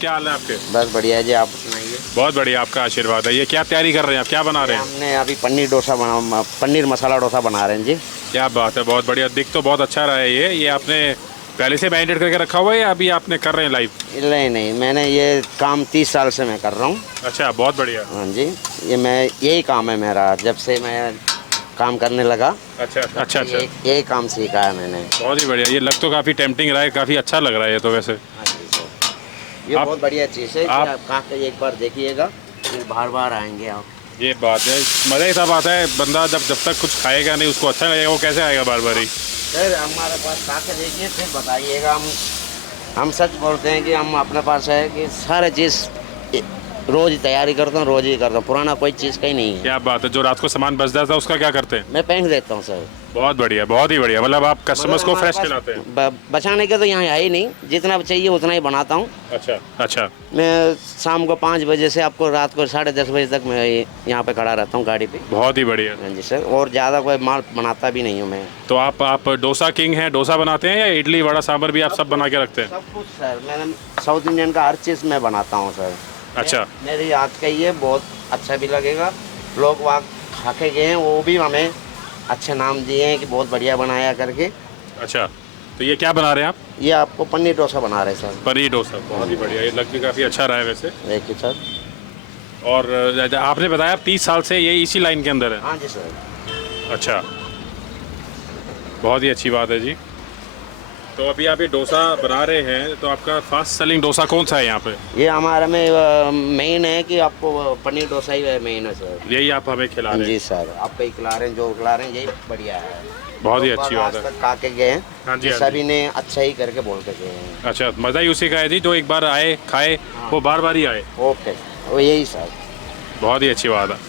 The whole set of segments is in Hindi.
क्या हाल है आपके? बस बढ़िया है जी, आप सुनाइए। बहुत बढ़िया, आपका आशीर्वाद है। ये क्या तैयारी कर रहे हैं आप, क्या बना रहे हैं? हमने अभी पनीर मसाला डोसा बना रहे हैं जी। क्या बात है, बहुत बढ़िया। दिख तो बहुत अच्छा रहा है। ये आपने पहले से मैरिनेट करके रखा हुआ है या अभी आपने कर रहे हैं लाइव? नहीं नहीं, मैंने ये काम 30 साल से मैं कर रहा हूँ। अच्छा, बहुत बढ़िया। हाँ जी, यही काम है मेरा, जब से मैं काम करने लगा। अच्छा अच्छा अच्छा, यही काम सीखा है मैंने। बहुत ही बढ़िया। ये लग तो काफ़ी टेम्पटिंग रहा है, काफ़ी अच्छा लग रहा है ये तो वैसे। हाँ जी सर, ये आप- बहुत बढ़िया चीज़ है कि आप- आप खा के एक बार देखिएगा, फिर बार बार आएंगे आप। ये बात है, मज़ा ही तब आता है बंदा जब तक कुछ खाएगा नहीं, उसको अच्छा लगेगा, वो कैसे आएगा बार बार ही। सर हमारे पास खा के देखिए, फिर बताइएगा। हम सच बोलते हैं कि हम अपने पास है कि सारे चीज़ रोज़ ही तैयारी करता हूँ, रोज़ ही करता हूँ, पुराना कोई चीज़ का ही नहीं है। क्या बात है, जो रात को सामान बच जाता है उसका क्या करते हैं? मैं फेंक देता हूँ सर। बहुत बढ़िया, बहुत ही बढ़िया। मतलब आप कस्टमर्स को हमारे फ्रेश पास खिलाते हैं। बचाने के तो यहाँ है ही नहीं, जितना चाहिए उतना ही बनाता हूँ। अच्छा अच्छा, मैं शाम को 5 बजे से आपको रात को 10:30 बजे तक मैं यहाँ पे खड़ा रहता हूँ गाड़ी पे। बहुत ही बढ़िया। हाँ जी सर, और ज़्यादा कोई माल बनाता भी नहीं हूँ मैं। तो आप डोसा किंग हैं, डोसा बनाते हैं या इडली वड़ा सांभर भी आप सब बना के रखते हैं? सब कुछ सर, मैंने साउथ इंडियन का हर चीज़ मैं बनाता हूँ सर। अच्छा, मेरी हाथ का ये बहुत अच्छा भी लगेगा। लोग वहाँ खा के गए हैं, वो भी हमें अच्छे नाम दिए हैं कि बहुत बढ़िया बनाया करके। अच्छा। तो ये क्या बना रहे हैं आप? ये आपको पनीर डोसा बना रहे हैं सर। पनीर डोसा, बहुत ही बढ़िया। ये लग भी काफ़ी अच्छा रहा है वैसे। देखिए सर। और आपने बताया 30 साल से ये इसी लाइन के अंदर है? हाँ जी सर। अच्छा, बहुत ही अच्छी बात है जी। तो अभी आप ये डोसा बना रहे हैं, तो आपका फास्ट सेलिंग डोसा कौन सा है यहाँ पे? ये हमारे में मेन है कि आपको पनीर डोसा ही मेन है सर। यही आप हमें खिला रहे जी हैं? सर, आपको ही खिला रहे हैं, जो खिला रहे हैं यही बढ़िया है। बहुत ही लोग अच्छी आज बात है। तक खा के गए हैं। हाँ जी, हाँ जी। सभी ने अच्छा ही करके बोल के गए हैं। अच्छा, मज़ा ही उसी का है जी, जो एक बार आए खाए वो बार बार ही आए। ओके, वो यही सर। बहुत ही अच्छी बात है।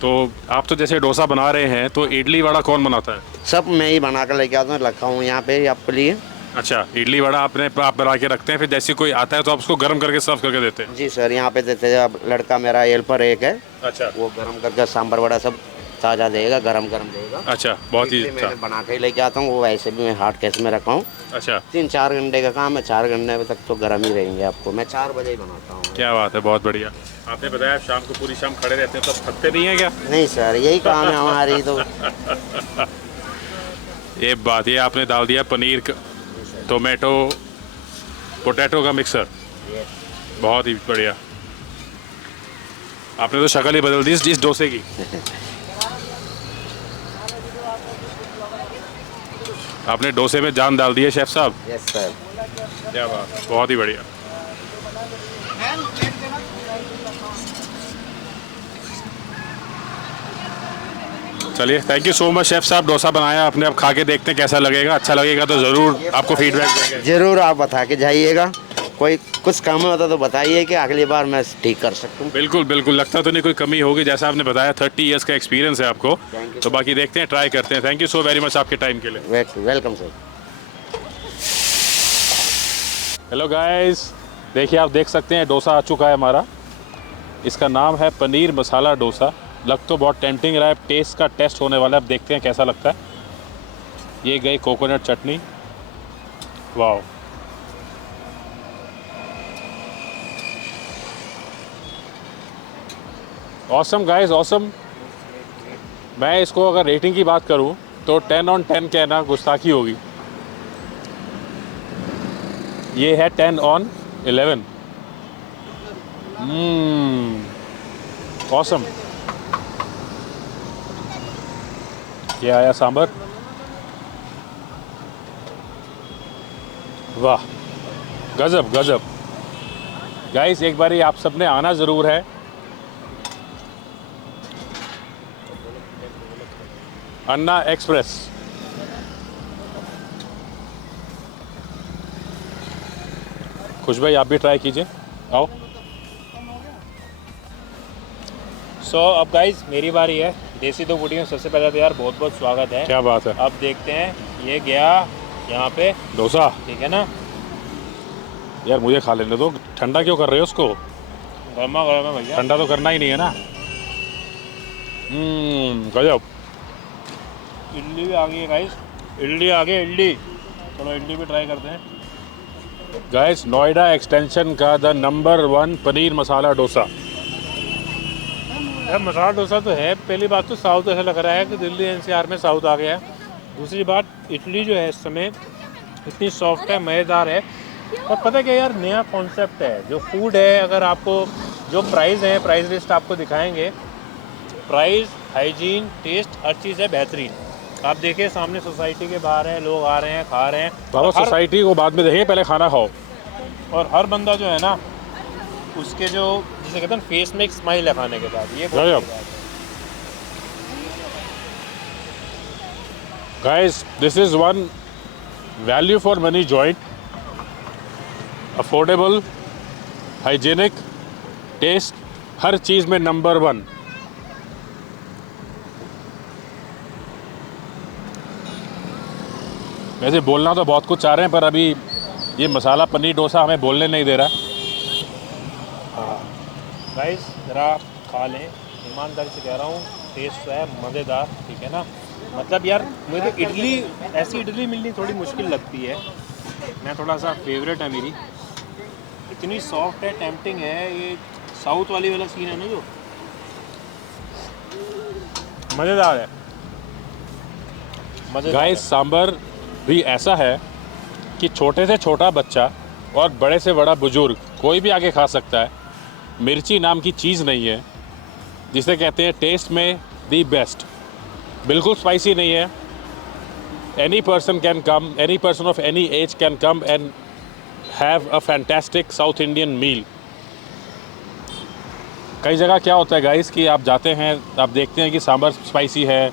तो आप तो जैसे डोसा बना रहे हैं, तो इडली वड़ा कौन बनाता है? सब मैं ही बना कर लेके आता हूँ, रखा हूँ यहाँ पे आपके लिए। अच्छा, इडली वड़ा आप बना के रखते हैं, फिर जैसे कोई आता है तो आप उसको गर्म करके सर्व करके देते हैं? जी सर, यहाँ पे देते हैं। अब लड़का मेरा हेल्पर एक है, अच्छा वो गरम करके सांभर वड़ा सब ताज़ा देगा, गरम गरम देगा। अच्छा, बहुत ही इडली अच्छा। मैंने बना के ही लेके आता हूँ, वो वैसे भी मैं हार्ड केस में रखा हूँ। अच्छा, 3-4 घंटे का काम है, 4 घंटे तक तो गर्म ही रहेंगे आपको। मैं 4 बजे ही बनाता हूँ। क्या बात है, बहुत बढ़िया। आपने बताया आप शाम को पूरी शाम खड़े रहते हैं, तो थकते नहीं है क्या? नहीं सर, यही काम है हमारी तो। ये बात, ये आपने डाल दिया पनीर टोमेटो पोटैटो का मिक्सर, बहुत ही बढ़िया। आपने तो शक्ल ही बदल दी इस डोसे की। आपने डोसे में जान डाल दी है शेफ साहब। Yes sir. क्या बात, बहुत ही बढ़िया। चलिए, thank you so much chef साहब। डोसा बनाया आपने, अब खा के देखते हैं कैसा लगेगा। अच्छा लगेगा तो ज़रूर आपको फीडबैक देंगे। ज़रूर आप बता के जाइएगा। कोई कुछ काम होता तो बताइए कि अगली बार मैं ठीक कर सकूँ। बिल्कुल बिल्कुल, लगता तो नहीं कोई कमी होगी। जैसा आपने बताया 30 इयर्स का एक्सपीरियंस है आपको, Thank you, तो बाकी देखते हैं, ट्राई करते हैं। Thank you so very much आपके टाइम के लिए। Welcome sir. हेलो गाइस, देखिए आप देख सकते हैं डोसा आ चुका है हमारा। इसका नाम है पनीर मसाला डोसा। लग तो बहुत टेम्पटिंग रहा है, टेस्ट का टेस्ट होने वाला है। अब देखते हैं कैसा लगता है। ये गई कोकोनट चटनी, वाह। Awesome guys, awesome. मैं इसको अगर रेटिंग की बात करूं तो 10 on 10 कहना गुस्ताखी होगी। ये है 10 on 11। ऑसम। ये आया सांभर, वाह, गजब गजब। गाइस एक बारी आप सबने आना ज़रूर है। अन्ना एक्सप्रेस। खुश भाई आप भी ट्राई कीजिए, आओ। अब गाइस मेरी बारी है। देसी दो बूटी में सबसे पहले तो यार बहुत बहुत स्वागत है। क्या बात है। अब देखते हैं, ये गया यहाँ पे डोसा ठीक है ना। यार मुझे खा लेने दो, ठंडा क्यों कर रहे हो उसको? गर्मा गर्म है भैया। ठंडा तो करना ही नहीं है ना। गजब। इडली भी आ गई है गाइस, इडली आ गई इडली। चलो इडली भी ट्राई करते हैं। गाइस, नोएडा एक्सटेंशन का द नंबर 1 पनीर मसाला डोसा। यार मसाला डोसा तो है, पहली बात तो साउथ ऐसा लग रहा है कि दिल्ली एनसीआर में साउथ आ गया है। दूसरी बात इडली जो है इस समय इतनी सॉफ्ट है, मज़ेदार है। और पता क्या यार, नया कॉन्सेप्ट है जो फूड है। अगर आपको जो प्राइस है, प्राइस लिस्ट आपको दिखाएंगे, प्राइस, हाइजीन, टेस्ट, हर चीज़ है बेहतरीन। आप देखिए सामने सोसाइटी के बाहर है, लोग आ रहे हैं, खा रहे हैं। बाबा, और हर- सोसाइटी को बाद में देखेंगे, पहले खाना खाओ। और हर बंदा जो है ना, उसके जो जिसे कहते हैं फेस में एक स्माइल है खाने के बाद, ये बहुत गजब। बड़ी बात है। Guys, this is one value for money joint, affordable, hygienic, taste, हर चीज़ में नंबर 1। वैसे बोलना तो बहुत कुछ चाह रहे हैं, पर अभी ये मसाला पनीर डोसा हमें बोलने नहीं दे रहा। गाइस ज़रा खा लें, ईमानदारी से कह रहा हूँ, टेस्ट है मज़ेदार, ठीक है ना। मतलब यार मुझे तो इडली, ऐसी इडली मिलनी थोड़ी मुश्किल लगती है। मैं थोड़ा सा फेवरेट है मेरी, इतनी सॉफ्ट है, टेम्पटिंग है। ये साउथ वाला सीन है ना जो, मज़ेदार है, मज़ेदार गाइस, है। सांबर भी ऐसा है कि छोटे से छोटा बच्चा और बड़े से बड़ा बुजुर्ग कोई भी आके खा सकता है। मिर्ची नाम की चीज़ नहीं है, जिसे कहते हैं टेस्ट में दी बेस्ट। बिल्कुल स्पाइसी नहीं है। Any person can come, any person of any age can come and have a fantastic South Indian meal. कई जगह क्या होता है गाइस कि आप जाते हैं, आप देखते हैं कि सांभर स्पाइसी है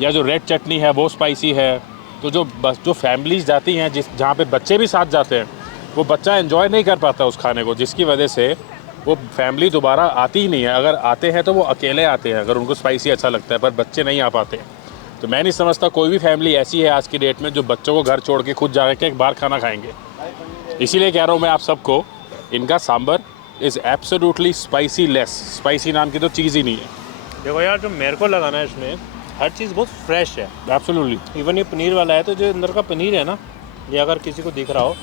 या जो रेड चटनी है वो स्पाइसी है। तो जो फैमिलीज जाती हैं, जहाँ पे बच्चे भी साथ जाते हैं, वो बच्चा एंजॉय नहीं कर पाता उस खाने को, जिसकी वजह से वो फैमिली दोबारा आती ही नहीं है। अगर आते हैं तो वो अकेले आते हैं, अगर उनको स्पाइसी अच्छा लगता है, पर बच्चे नहीं आ पाते। तो मैं नहीं समझता कोई भी फैमिली ऐसी है आज की डेट में जो बच्चों को घर छोड़ के खुद जा के एक बार खाना खाएंगे। इसीलिए कह रहा हूँ मैं आप सबको, इनका sambar is absolutely spicy less. Spicy नाम की तो चीज़ ही नहीं है। देखो यार, जो मेरे को लगा ना, इसमें हर चीज़ बहुत फ्रेश है। एब्सोल्युटली। इवन ये पनीर वाला है, तो जो अंदर का पनीर है ना, ये अगर किसी को दिख रहा हो,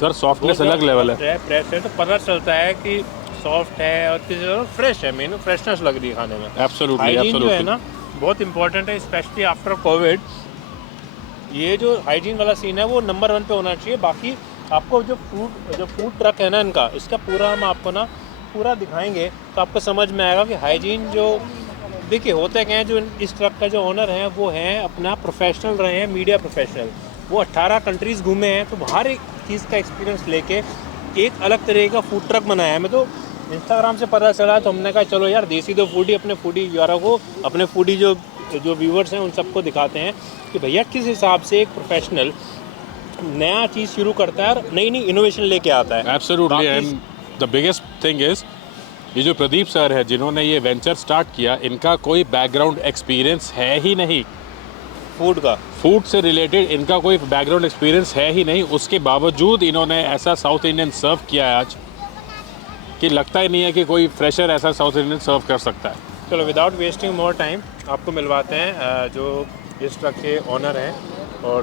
सर सॉफ्टनेस अलग लेवल है। फ्रेश है, तो पता चलता है कि सॉफ्ट है और किसी तरह फ्रेश है। मेनू फ्रेशनेस लग रही है खाने में। एब्सोल्युटली, हाइजीन जो है एब्सोल्युटली। ना बहुत इंपॉर्टेंट है, स्पेशली आफ्टर कोविड। ये जो हाइजीन वाला सीन है वो नंबर 1 पे होना चाहिए। बाकी आपको जो फूड ट्रक है ना इनका, इसका पूरा हम आपको ना पूरा दिखाएंगे, तो आपको समझ में आएगा कि हाइजीन जो, देखिए होता क्या है, जो इस ट्रक का जो ओनर है वो हैं अपना प्रोफेशनल रहे हैं, मीडिया प्रोफेशनल। वो 18 कंट्रीज़ घूमे हैं, तो हर एक चीज़ का एक्सपीरियंस लेके एक अलग तरीके का फूड ट्रक बनाया है। मैं तो इंस्टाग्राम से पता चला, तो हमने कहा चलो यार देसी दो फूडी अपने फूडी यारों को, अपने फूडी जो व्यूवर्स हैं उन सबको दिखाते हैं कि भैया किस हिसाब से एक प्रोफेशनल नया चीज़ शुरू करता है और नई नई इनोवेशन लेके आता है। Absolutely. And the biggest thing is, ये जो प्रदीप सर है जिन्होंने ये वेंचर स्टार्ट किया, इनका कोई बैकग्राउंड एक्सपीरियंस है ही नहीं फूड से रिलेटेड। इनका कोई बैकग्राउंड एक्सपीरियंस है ही नहीं। उसके बावजूद इन्होंने ऐसा साउथ इंडियन सर्व किया है आज कि लगता ही नहीं है कि कोई फ्रेशर ऐसा साउथ इंडियन सर्व कर सकता है। चलो विदाउट वेस्टिंग मोर टाइम आपको मिलवाते हैं जो इस ट्रक के ओनर हैं, और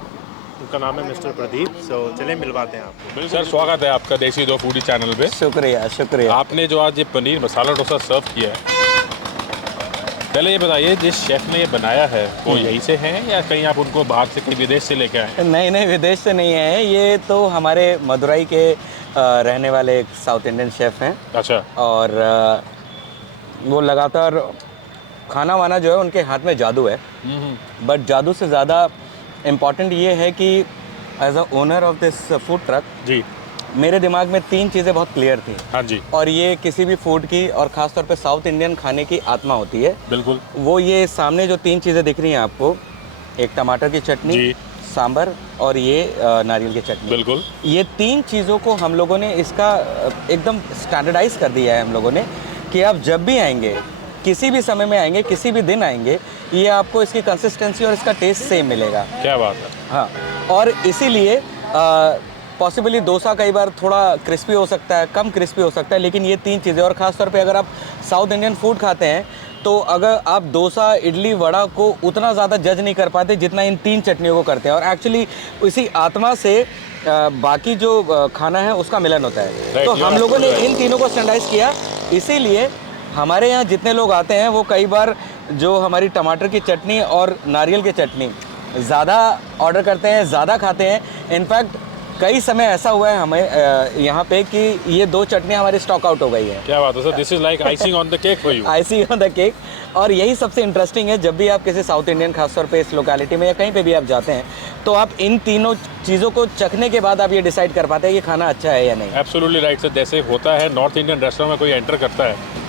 उनका नाम है मिस्टर प्रदीप। सो चलिए मिलवाते हैं आपको। सर, स्वागत है आपका देसी दो फूडी चैनल पे। शुक्रिया शुक्रिया। आपने जो आज ये पनीर मसाला डोसा सर्व किया है, पहले ये बताइए जिस शेफ़ ने ये बनाया है वो यहीं से हैं या कहीं आप उनको बाहर से कहीं विदेश से लेके आए हैं? नहीं, विदेश से नहीं है, ये तो हमारे मदुरई के रहने वाले एक साउथ इंडियन शेफ़ हैं। अच्छा। और वो लगातार खाना वाना जो है उनके हाथ में जादू है। बट जादू से ज़्यादा इम्पॉर्टेंट ये है कि as a owner of this food truck जी। मेरे दिमाग में 3 चीज़ें बहुत क्लियर थी। हाँ जी, और ये किसी भी फूड की और ख़ासतौर पे साउथ इंडियन खाने की आत्मा होती है। बिल्कुल। वो ये सामने जो 3 चीज़ें दिख रही हैं आपको, एक टमाटर की चटनी, जी। सांभर और ये नारियल की चटनी। बिल्कुल। ये 3 चीज़ों को हम लोगों ने इसका एकदम स्टैंडर्डाइज कर दिया है हम लोगों ने, कि आप जब भी आएंगे, किसी भी समय में आएंगे, किसी भी दिन आएंगे, ये आपको इसकी कंसिस्टेंसी और इसका टेस्ट सेम मिलेगा। क्या बात है। हाँ, और इसीलिए पॉसिबली डोसा कई बार थोड़ा क्रिस्पी हो सकता है, कम क्रिस्पी हो सकता है, लेकिन ये 3 चीज़ें, और ख़ास तौर पे अगर आप साउथ इंडियन फूड खाते हैं तो अगर आप डोसा, इडली, वड़ा को उतना ज़्यादा जज नहीं कर पाते जितना इन 3 चटनियों को करते हैं, और एक्चुअली इसी आत्मा से बाकी जो खाना है उसका मिलन होता है। तो हम लोगों ने इन तीनों को स्टैंडर्डाइज किया, इसीलिए हमारे यहाँ जितने लोग आते हैं वो कई बार जो हमारी टमाटर की चटनी और नारियल की चटनी ज़्यादा ऑर्डर करते हैं, ज़्यादा खाते हैं। इनफैक्ट कई समय ऐसा हुआ है हमें यहाँ पे कि ये 2 चटनियाँ हमारी स्टॉक आउट हो गई है। क्या बात है sir, this is like icing on the cake for you. Icing on the cake. और यही सबसे इंटरेस्टिंग है, जब भी आप किसी साउथ इंडियन, खासतौर पे इस लोकेलिटी में या कहीं पे भी आप जाते हैं, तो आप इन तीनों चीज़ों को चखने के बाद आप ये डिसाइड कर पाते हैं कि खाना अच्छा है या नहीं। Absolutely right sir. जैसे होता है नॉर्थ इंडियन रेस्टोरेंट में कोई एंटर करता है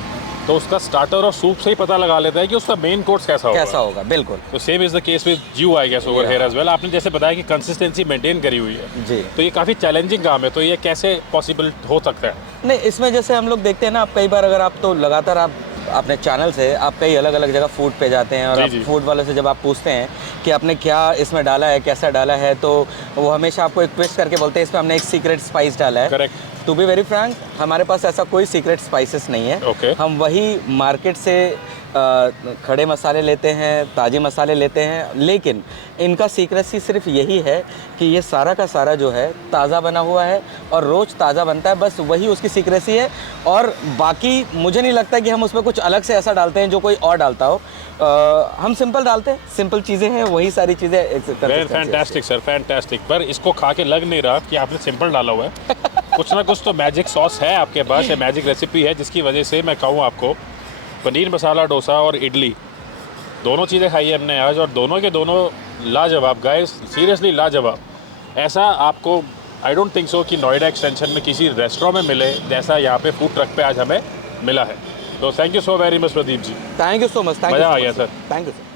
तो उसका स्टार्टर और सूप से ही पता लगा लेता है कि उसका मेन कोर्स कैसा होगा। बिल्कुल। तो same is the case with you I guess over here as well. आपने जैसे बताया कि कंसिस्टेंसी मेंटेन करी हुई है जी, तो ये काफ़ी चैलेंजिंग काम है, तो ये कैसे पॉसिबल हो सकता है? नहीं, इसमें जैसे हम लोग देखते हैं ना, आप कई बार अगर आप तो लगातार आप अपने चैनल से आप कई अलग अलग जगह फूड पे जाते हैं, और जी, आप जी। फूड वालों से जब आप पूछते हैं कि आपने क्या इसमें डाला है, कैसा डाला है, तो वो हमेशा आपको एक ट्विस्ट करके बोलते हैं इसमें हमने एक सीक्रेट स्पाइस डाला है। Correct. To be very frank, हमारे पास ऐसा कोई सीक्रेट स्पाइसेस नहीं है। Okay. हम वही मार्केट से खड़े मसाले लेते हैं, ताज़े मसाले लेते हैं, लेकिन इनका सीक्रेसी सिर्फ यही है कि ये सारा का सारा जो है ताज़ा बना हुआ है और रोज़ ताज़ा बनता है, बस वही उसकी सीक्रेसी है। और बाकी मुझे नहीं लगता कि हम उसमें कुछ अलग से ऐसा डालते हैं जो कोई और डालता हो। हम सिंपल डालते हैं, सिंपल चीज़ें हैं, वही सारी चीज़ें। Fantastic sir, fantastic. पर इसको खा के लग नहीं रहा कि आपने सिंपल डाला हुआ है। कुछ ना कुछ तो मैजिक सॉस है आपके पास, या मैजिक रेसिपी है जिसकी वजह से मैं कहूँ आपको पनीर मसाला डोसा और इडली दोनों चीज़ें खाई है हमने आज, और दोनों के दोनों लाजवाब गाइस, सीरियसली लाजवाब। ऐसा आपको आई डोंट थिंक सो कि नोएडा एक्सटेंशन में किसी रेस्टोरेंट में मिले जैसा यहाँ पे फूड ट्रक पे आज हमें मिला है। तो thank you so very much Pradeep ji. Thank you so much. मज़ा आ गया sir. Thank you sir.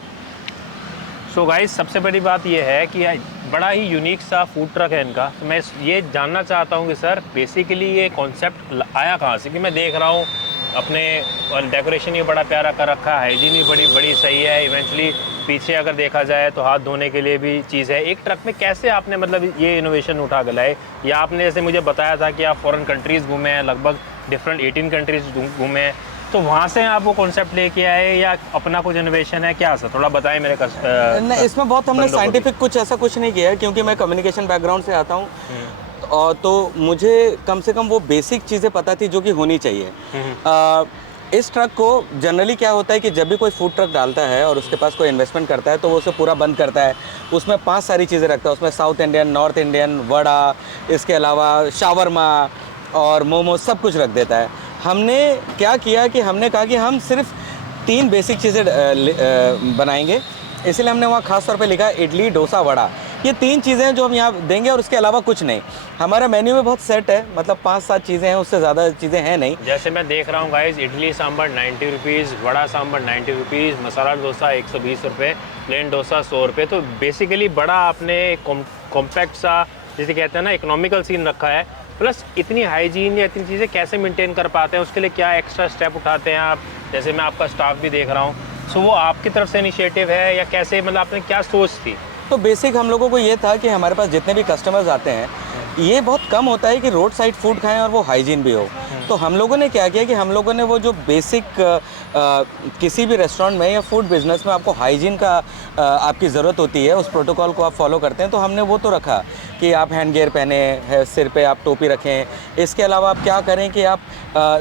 So guys, सबसे बड़ी बात ये है कि बड़ा ही यूनिक सा फूड ट्रक है इनका। तो मैं ये जानना चाहता हूँ कि सर बेसिकली ये कॉन्सेप्ट आया कहाँ से? कि मैं देख रहा हूँ अपने डेकोरेशन ही बड़ा प्यारा कर रखा है, हाइजीन भी बड़ी सही है। इवेंचुअली पीछे अगर देखा जाए तो हाथ धोने के लिए भी चीज़ है। एक ट्रक में कैसे आपने मतलब ये इनोवेशन उठा के लाए? या आपने जैसे मुझे बताया था कि आप फॉरेन कंट्रीज़ घूमे हैं, लगभग डिफरेंट 18 कंट्रीज़ घूमे हैं, तो वहाँ से आप वो कॉन्सेप्ट लेके आए या अपना कुछ इनोवेशन है क्या सर? थोड़ा बताएं मेरे नहीं, इसमें बहुत हमने साइंटिफिक कुछ ऐसा कुछ नहीं किया है, क्योंकि मैं कम्युनिकेशन बैकग्राउंड से आता हूँ, और तो मुझे कम से कम वो बेसिक चीज़ें पता थी जो कि होनी चाहिए। इस ट्रक को जनरली क्या होता है कि जब भी कोई फूड ट्रक डालता है और उसके पास कोई इन्वेस्टमेंट करता है तो वो उसे पूरा बंद करता है। उसमें 5 सारी चीज़ें रखता है, उसमें south Indian, north Indian, vada, इसके अलावा शावरमा और मोमोज सब कुछ रख देता है। हमने क्या किया कि हमने कहा कि हम सिर्फ 3 बेसिक चीज़ें बनाएंगे, इसलिए हमने वहाँ खास तौर पे लिखा इडली, डोसा, वड़ा। ये 3 चीज़ें हैं जो हम यहाँ देंगे और उसके अलावा कुछ नहीं। हमारा मेन्यू में बहुत सेट है, मतलब 5-7 चीज़ें हैं, उससे ज़्यादा चीज़ें हैं नहीं। जैसे मैं देख रहा हूँ guys, idli sambar 90 rupees, vada sambar 90 rupees, masala dosa 120 रुपये, प्लेन डोसा 100 रुपये। तो बेसिकली बड़ा आपने कॉम्पैक्ट सा, जिसे कहते हैं ना, इकोनॉमिकल सीन रखा है। प्लस इतनी हाइजीन या इतनी चीज़ें कैसे मेंटेन कर पाते हैं, उसके लिए क्या एक्स्ट्रा स्टेप उठाते हैं आप? जैसे मैं आपका स्टाफ भी देख रहा हूँ, सो वो आपकी तरफ से इनिशिएटिव है या कैसे, मतलब आपने क्या सोच थी? तो बेसिक हम लोगों को ये था कि हमारे पास जितने भी कस्टमर्स आते हैं, ये बहुत कम होता है कि रोड साइड फूड खाएं और वो हाइजीन भी हो। तो हम लोगों ने क्या किया कि हम लोगों ने वो जो बेसिक किसी भी रेस्टोरेंट में या फूड बिजनेस में आपको हाइजीन का आपकी ज़रूरत होती है, उस प्रोटोकॉल को आप फॉलो करते हैं, तो हमने वो तो रखा कि आप हैंड गियर पहने हैं, सिर पे आप टोपी रखें। इसके अलावा आप क्या करें कि आप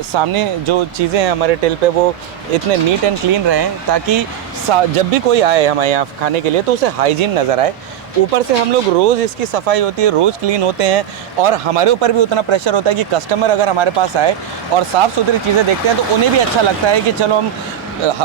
सामने जो चीज़ें हैं हमारे टेल पे वो इतने नीट एंड क्लीन रहें, ताकि जब भी कोई आए हमारे यहाँ खाने के लिए तो उसे हाइजीन नज़र आए। ऊपर से हम लोग रोज़ इसकी सफाई होती है, रोज़ क्लीन होते हैं, और हमारे ऊपर भी उतना प्रेशर होता है कि कस्टमर अगर हमारे पास आए और साफ़ सुथरी चीज़ें देखते हैं तो उन्हें भी अच्छा लगता है कि चलो हम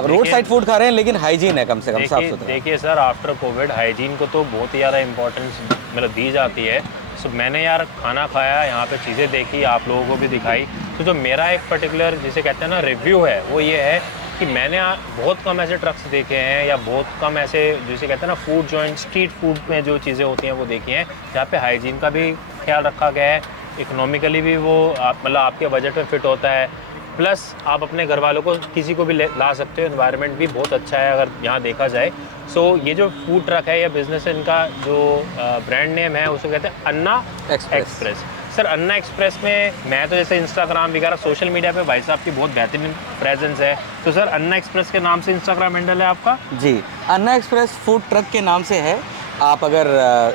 रोड साइड फूड खा रहे हैं लेकिन हाइजीन है कम से कम, साफ सुथरा। देखिए सर, आफ्टर कोविड हाइजीन को तो बहुत ही ज़्यादा इंपॉर्टेंस मतलब दी जाती है। सो मैंने यार खाना खाया, यहाँ पे चीज़ें देखी, आप लोगों को भी दिखाई। तो जो मेरा एक पर्टिकुलर जिसे कहते हैं ना रिव्यू है, वो ये है कि मैंने बहुत कम ऐसे ट्रक्स देखे हैं या बहुत कम ऐसे जिसे कहते हैं ना फूड जॉइंट, स्ट्रीट फूड में जो चीज़ें होती हैं वो देखी हैं, जहाँ पे हाइजीन का भी ख्याल रखा गया है, इकोनॉमिकली भी वो मतलब आपके बजट में फिट होता है, प्लस आप अपने घर वालों को किसी को भी ला सकते हो। एनवायरनमेंट भी बहुत अच्छा है अगर यहाँ देखा जाए। सो ये जो फूड ट्रक है या बिज़नेस है, इनका जो ब्रांड नेम है उसको कहते हैं अन्ना एक्सप्रेस। सर सर अन्ना एक्सप्रेस में मैं तो जैसे इंस्टाग्राम वगैरह सोशल मीडिया पे भाई साहब की बहुत बेहतरीन प्रेजेंस है, तो सर अन्ना एक्सप्रेस के नाम से इंस्टाग्राम हैंडल है आपका? जी, अन्ना एक्सप्रेस फूड ट्रक के नाम से है। आप अगर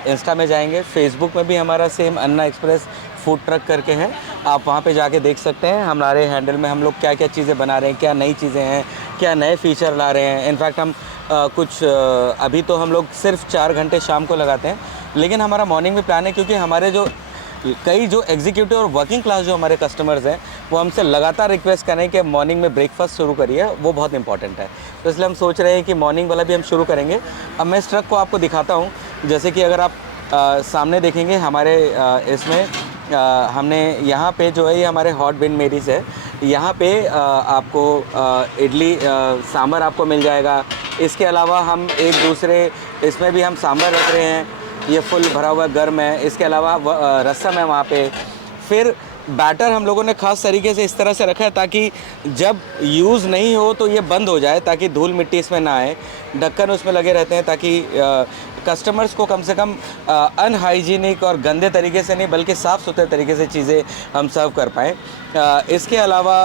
इंस्टा में जाएंगे, फेसबुक में भी हमारा सेम अन्ना एक्सप्रेस फूड ट्रक करके है, आप वहाँ पे जाके देख सकते हैं हमारे हैंडल में हम लोग क्या क्या चीज़ें बना रहे हैं, क्या नई चीज़ें हैं, क्या नए फीचर ला रहे हैं। इनफैक्ट हम अभी तो हम लोग सिर्फ 4 घंटे शाम को लगाते हैं, लेकिन हमारा मॉर्निंग में प्लान है, क्योंकि हमारे जो एग्जीक्यूटिव और वर्किंग क्लास जो हमारे कस्टमर्स हैं वो हमसे लगातार रिक्वेस्ट कर रहे हैं कि मॉर्निंग में ब्रेकफास्ट शुरू करिए, वो बहुत इंपॉर्टेंट है। तो इसलिए हम सोच रहे हैं कि मॉर्निंग वाला भी हम शुरू करेंगे। अब मैं इस ट्रक को आपको दिखाता हूँ। जैसे कि अगर आप सामने देखेंगे हमारे इसमें हमने यहाँ पे जो है ये हमारे हॉट बिन मेरीज है। यहाँ पे आपको इडली सांभर आपको मिल जाएगा। इसके अलावा हम एक दूसरे इसमें भी हम सांभर रख रहे हैं, ये फुल भरा हुआ गर्म है। इसके अलावा रसम है वहाँ पे। फिर बैटर हम लोगों ने ख़ास तरीके से इस तरह से रखा है ताकि जब यूज़ नहीं हो तो ये बंद हो जाए, ताकि धूल मिट्टी इसमें ना आए। ढक्कन उसमें लगे रहते हैं ताकि कस्टमर्स को कम से कम अनहाइजीनिक और गंदे तरीके से नहीं बल्कि साफ़ सुथरे तरीके से चीज़ें हम सर्व कर पाएँ। इसके अलावा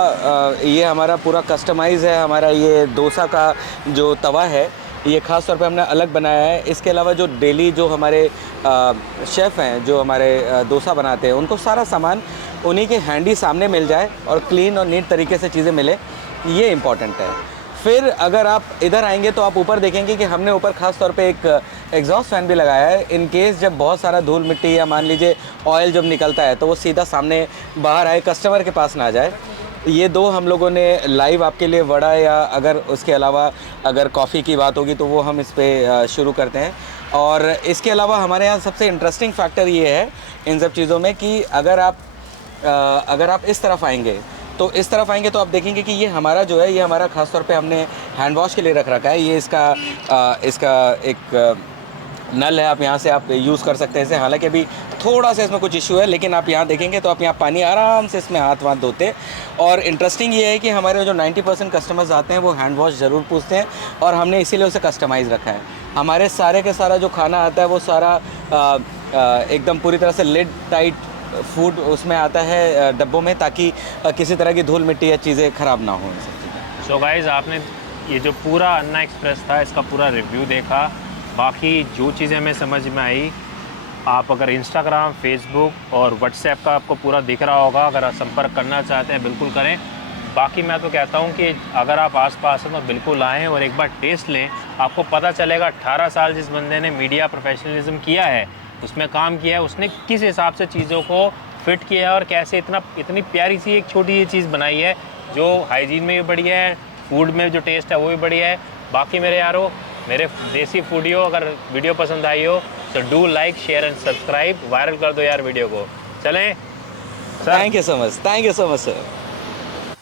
ये हमारा पूरा कस्टमाइज़ है। हमारा ये डोसा का जो तवा है ये ख़ास तौर पे हमने अलग बनाया है। इसके अलावा जो डेली जो हमारे शेफ़ हैं जो हमारे डोसा बनाते हैं, उनको सारा सामान उन्हीं के हैंडी सामने मिल जाए और क्लीन और नीट तरीके से चीज़ें मिले, ये इम्पॉर्टेंट है। फिर अगर आप इधर आएंगे तो आप ऊपर देखेंगे कि हमने ऊपर ख़ास तौर पे एक एग्जॉस्ट फैन भी लगाया है। इन केस जब बहुत सारा धूल मिट्टी या मान लीजिए ऑयल जब निकलता है तो वो सीधा सामने बाहर आए, कस्टमर के पास ना आ जाए। ये 2 हम लोगों ने लाइव आपके लिए वड़ा, या अगर उसके अलावा अगर कॉफ़ी की बात होगी तो वो हम इस पर शुरू करते हैं। और इसके अलावा हमारे यहाँ सबसे इंटरेस्टिंग फैक्टर ये है इन सब चीज़ों में कि अगर आप इस तरफ आएंगे तो आप देखेंगे कि ये हमारा जो है ये हमारा ख़ास तौर पे हमने हैंड वॉश के लिए रख रखा है। ये इसका एक नल है, आप यहाँ से आप यूज़ कर सकते हैं इसे। हालांकि अभी थोड़ा सा इसमें कुछ इशू है, लेकिन आप यहाँ देखेंगे तो आप यहाँ पानी आराम से इसमें हाथ धोते हैं। और इंटरेस्टिंग ये है कि हमारे जो 90% कस्टमर्स आते हैं वो हैंड वॉश ज़रूर पूछते हैं, और हमने इसीलिए उसे कस्टमाइज़ रखा है। हमारे सारे के सारा जो खाना आता है वो सारा एकदम पूरी तरह से लिड टाइट फूड उसमें आता है डब्बों में, ताकि किसी तरह की धूल मिट्टी या चीज़ें ख़राब ना हो। सो गाइज़, आपने ये जो पूरा अन्ना एक्सप्रेस था इसका पूरा रिव्यू देखा। बाकी जो चीज़ें हमें समझ में आई, आप अगर इंस्टाग्राम, फेसबुक और व्हाट्सएप का आपको पूरा दिख रहा होगा, अगर आप संपर्क करना चाहते हैं बिल्कुल करें। बाकी मैं तो कहता हूँ कि अगर आप आसपास हैं तो बिल्कुल आएँ और एक बार टेस्ट लें। आपको पता चलेगा 18 साल जिस बंदे ने मीडिया प्रोफेशनलिज्म किया है, उसमें काम किया है, उसने किस हिसाब से चीज़ों को फिट किया है और कैसे इतनी प्यारी सी एक छोटी सी चीज़ बनाई है जो हाइजीन में भी बढ़िया है, फूड में जो टेस्ट है वो भी बढ़िया है। बाकी मेरे यारों, मेरे देसी फूडियो, अगर वीडियो पसंद आई हो तो do like, share and subscribe. Viral कर दो यार वीडियो को। चलें sir. Thank you so much sir.